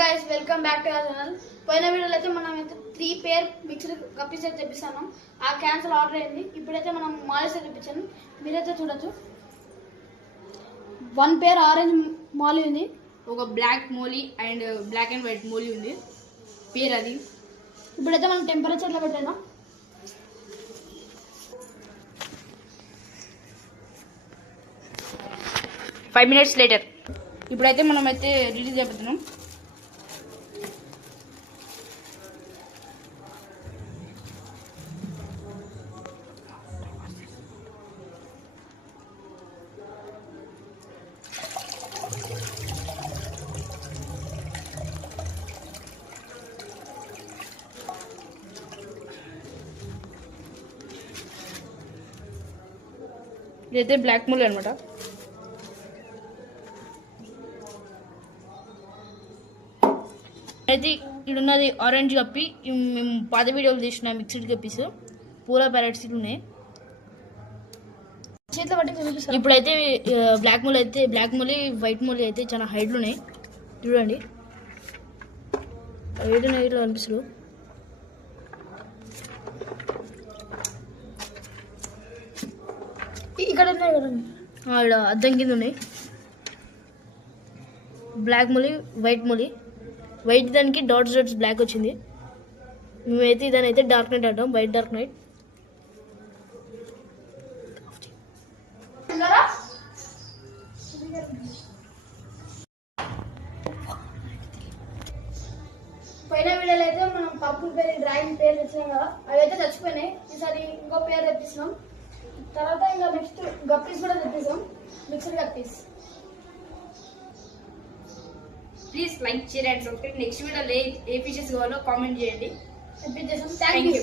Guys welcome back to our channel. పోయిన వీడియోలో అయితే మనం అయితే 3 పేర్ మిక్స్డ్ గప్పీస్ అయితే తెప్పిస్తాను. ఆ క్యాన్సల్ ఆర్డర్ అయింది. ఇప్పుడైతే మనం మాలీస్ అయితే తెప్పించాను. మీరైతే చూడొచ్చు. 1 పేర్ ఆరెంజ్ మాలీ ఉంది, ఒక black molly and black and white molly ఉంది పేరు అది. ఇప్పుడైతే మనం టెంపరేచర్లో పెట్టేద్దాం. ఫైవ్ మినిట్స్ లేటర్ ఇప్పుడైతే మనం అయితే రిలీజ్ అయిపోతున్నాం. ఇదైతే బ్లాక్ మోలీ అనమాట. అయితే ఇక్కడ ఉన్నది ఆరెంజ్ కప్పి. మేము పాత వీడియోలు తీసిన మిక్స్డ్ కప్పీస్ పూరా ప్యారెట్స్ ఉన్నాయి. చేతిలో పట్టి చూపిస్తాను. ఇప్పుడైతే బ్లాక్ మోలీ వైట్ మోలీ అయితే చాలా హైట్లు ఉన్నాయి. చూడండి, హైట్ కనిపిస్తారు. ఇక్కడ ఉన్నాయి కదండి, ఇక్కడ అద్దం కింద ఉన్నాయి. Black molly white molly. White దానికి డాట్స్ బ్లాక్ వచ్చింది. మేమైతే దాని అయితే డార్క్ నైట్ అంటాం, వైట్ డార్క్ నైట్. పోయిన వీడియోలో అయితే మనం పర్పుల్ పేరు డ్రాయింగ్ పేరు తెచ్చినాం కదా, అవి అయితే చచ్చిపోయినాయి. ఈసారి ఇంకో పేరు తెప్పిస్తున్నాం. తర్వాత ఇంకా నెక్స్ట్ గప్పీస్ కూడా తెప్పిస్తాం, mixed guppies. Please like, share and subscribe. Next వీడియోలో ఏ ఫిషెస్ కావాలో కామెంట్ చేయండి. తెప్పించేసాం. Thank you.